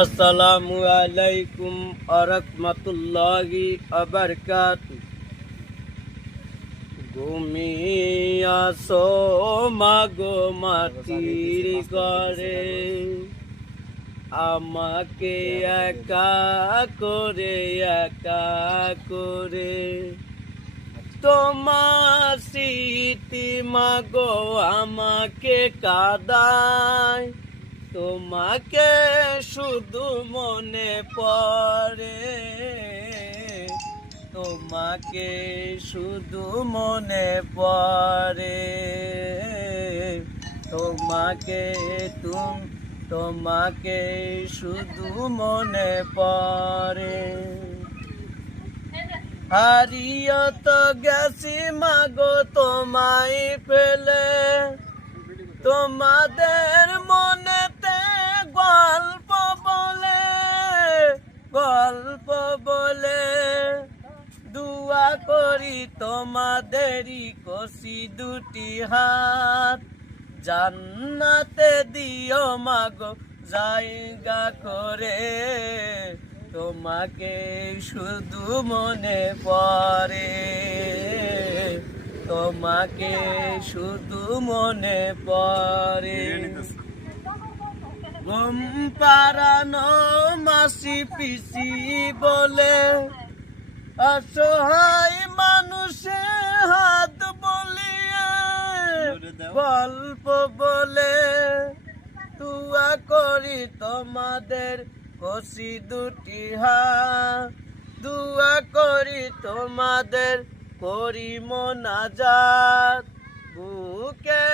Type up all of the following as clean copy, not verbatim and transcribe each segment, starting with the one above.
আসসালামু আলাইকুম আরহামাতুল্লাহি আবারকাতু। ঘুমিয়াছো মাগো মাটির ঘরে, আমাকে একা করে তোমার স্মৃতি মাগো আমাকে কাঁদায়। তোমাকে শুধু মনে পড়ে, তোমাকে শুধু মনে পড়ে, তোমাকে শুধু মনে পড়ে। হারিয়ে তো গেছি মাগো তোমায় ফেলে, তোমাদের মনেতে গল্প বলে দুয়া করি তোমাদেরই কষি দুটি হাত। জান্নাতে দিও মাগো জায়গা করে, তোমাকে শুধু মনে পড়ে, তোমাকে শুধু মনে পড়ে। ঘুম পাড়ানো মাসি পিসি বলে, অসহায় মানুষে হাত বলিয়ে গল্প বলে দুয়া করি তোমাদের কষি দুটি হাত। দুয়া করি তোমাদের করি মোনাজাত, বুকে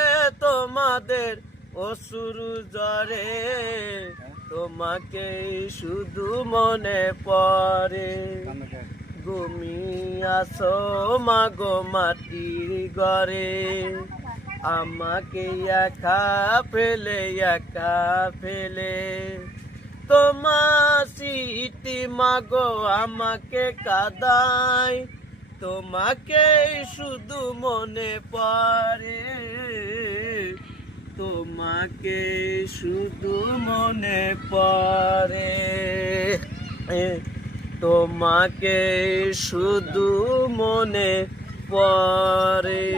তোমাদের অসুর জ্বরে, তোমাকে শুধু মনে পড়ে। ঘুমিয়াছো মাগো মাটির ঘরে, আমাকে একা ফেলে তোমার স্মৃতি মাগো আমাকে কাঁদায়। তোমাকে শুধু মনে পড়ে, তোমাকে শুধু মনে পড়ে, তোমাকে শুধু মনে পড়ে।